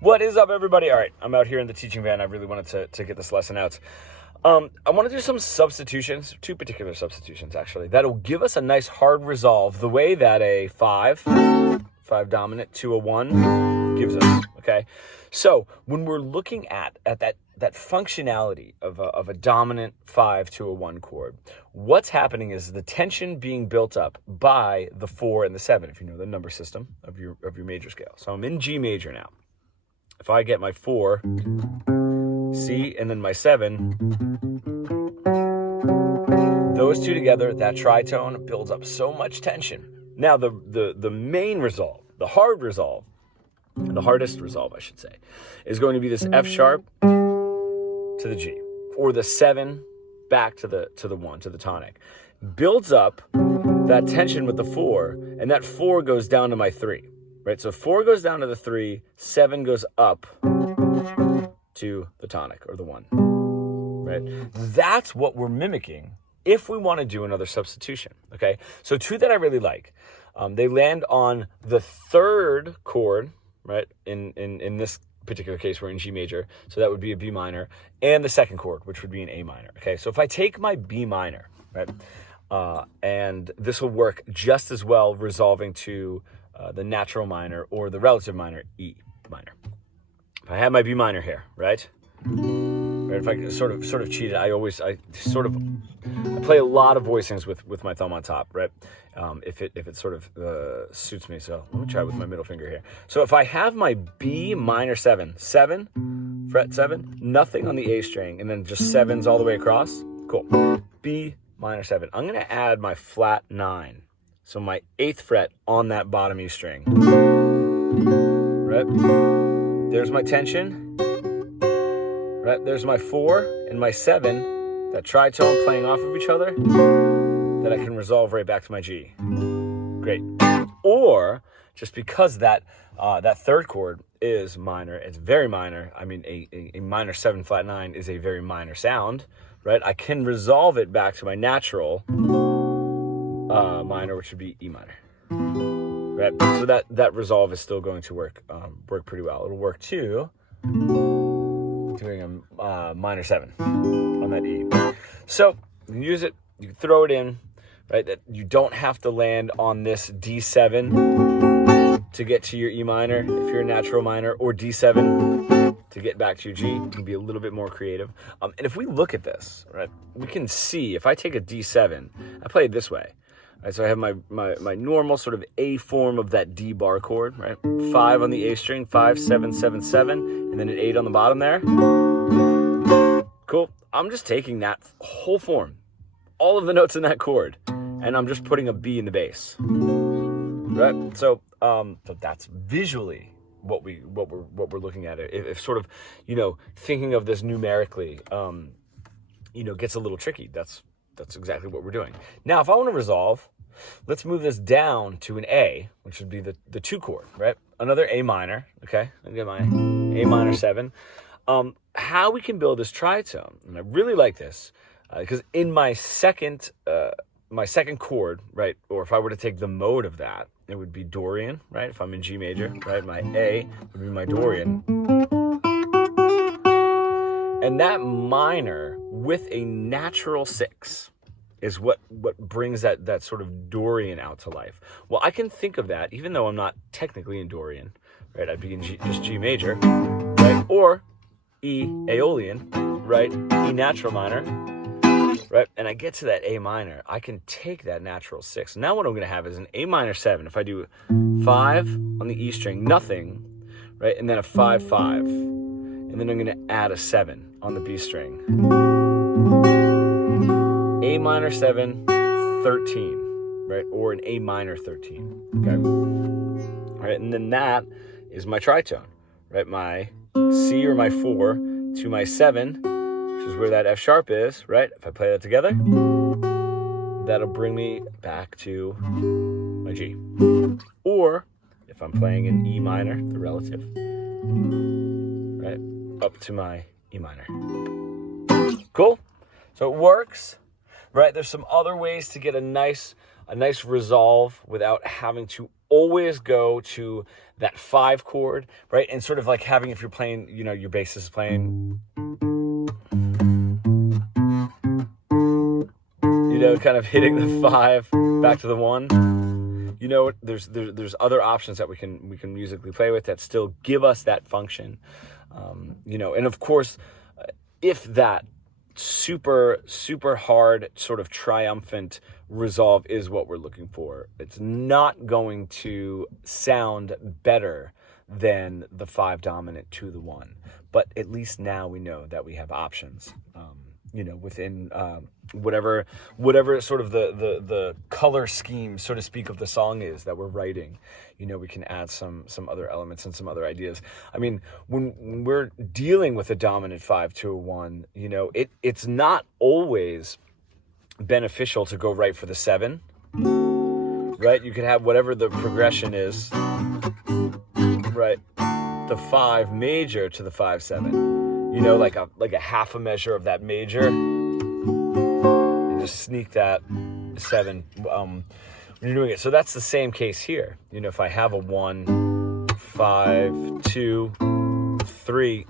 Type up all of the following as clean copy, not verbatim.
What is up, everybody? All right, I'm out here in the teaching van. I really wanted to get this lesson out. I want to do some substitutions, two particular substitutions, actually, that'll give us a nice hard resolve the way that a 5 dominant to a 1 gives us, okay? So when we're looking at that functionality of a dominant 5 to a 1 chord, what's happening is the tension being built up by the 4 and the 7, if you know the number system of your major scale. So I'm in G major now. If I get my 4, C, and then my 7, those two together, that tritone builds up so much tension. Now the main resolve, the hard resolve, the hardest resolve, I should say, is going to be this F sharp to the G, or the 7 back to the 1, to the tonic. Builds up that tension with the 4, and that 4 goes down to my 3. Right, so 4 goes down to the 3, 7 goes up to the tonic, or the 1, right? That's what we're mimicking if we want to do another substitution, okay? So two that I really like, they land on the 3rd chord, right? In this particular case, we're in G major, so that would be a B minor, and the 2nd chord, which would be an A minor, okay? So if I take my B minor, right, and this will work just as well resolving to the natural minor or the relative minor, E minor. If I have my B minor here, right? If I sort of cheated, I play a lot of voicings with my thumb on top, right? If it sort of suits me. So let me try with my middle finger here. So if I have my B minor 7, fret 7, nothing on the A string, and then just 7s all the way across, cool. B minor 7. I'm gonna add my flat 9. So my 8th fret on that bottom E string, right? There's my tension, right? There's my 4 and my 7, that tritone playing off of each other, that I can resolve right back to my G. Great. Or just because that 3rd chord is minor, it's very minor. I mean, a minor 7 flat 9 is a very minor sound, right? I can resolve it back to my natural minor, which would be E minor, right? So that resolve is still going to work pretty well. It'll work too doing a minor 7 on that E. So you can use it, you can throw it in, right? That you don't have to land on this D7 to get to your E minor if you're a natural minor, or D7 to get back to your G. You can be a little bit more creative. And if we look at this, right, we can see if I take a D7, I play it this way. Right, so I have my normal sort of A form of that D bar chord, right? 5 on the A string, 5, 7, 7, 7, and then an 8 on the bottom there. Cool. I'm just taking that whole form, all of the notes in that chord, and I'm just putting a B in the bass, right? So that's visually what we're looking at. If sort of, thinking of this numerically, gets a little tricky. That's exactly what we're doing. Now, if I want to resolve, let's move this down to an A, which would be the 2 chord, right? Another A minor, okay? I'll get my A minor 7. How we can build this tritone, and I really like this, because in my second chord, right, or if I were to take the mode of that, it would be Dorian, right? If I'm in G major, right, my A would be my Dorian. And that minor with a natural 6 is what brings that sort of Dorian out to life. Well, I can think of that, even though I'm not technically in Dorian, right? I'd be in just G major, right? Or E Aeolian, right? E natural minor, right? And I get to that A minor, I can take that natural 6. Now what I'm gonna have is an A minor 7. If I do 5 on the E string, nothing, right? And then a 5, 5. And then I'm going to add a 7 on the B string. A minor 7, 13, right? Or an A minor 13, okay? All right, and then that is my tritone, right? My C or my 4 to my 7, which is where that F sharp is, right? If I play that together, that'll bring me back to my G. Or if I'm playing an E minor, the relative, right, up to my E minor. Cool? So it works, right? There's some other ways to get a nice resolve without having to always go to that 5 chord, right? And sort of like having, if you're playing, you know, your bass is playing, you know, kind of hitting the 5 back to the 1. You know, there's other options that we can musically play with that still give us that function. You know, and of course, if that super hard sort of triumphant resolve is what we're looking for, it's not going to sound better than the 5 dominant to the 1. But at least now we know that we have options. You know, within whatever sort of the color scheme, so to speak, of the song is that we're writing, you know, we can add some other elements and some other ideas. I mean, when we're dealing with a dominant 5 to a 1, you know, it's not always beneficial to go right for the 7, right? You can have whatever the progression is, right? The 5 major to the 5/7. You know, like a half a measure of that major, and just sneak that 7 when you're doing it. So that's the same case here. You know, if I have a 1, 5, 2, 3,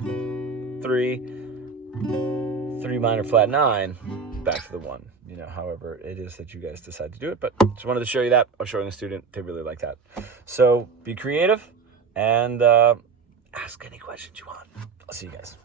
3 minor flat 9, back to the 1. You know, however it is that you guys decide to do it. But just wanted to show you that. I was showing a student; they really like that. So be creative and ask any questions you want. I'll see you guys.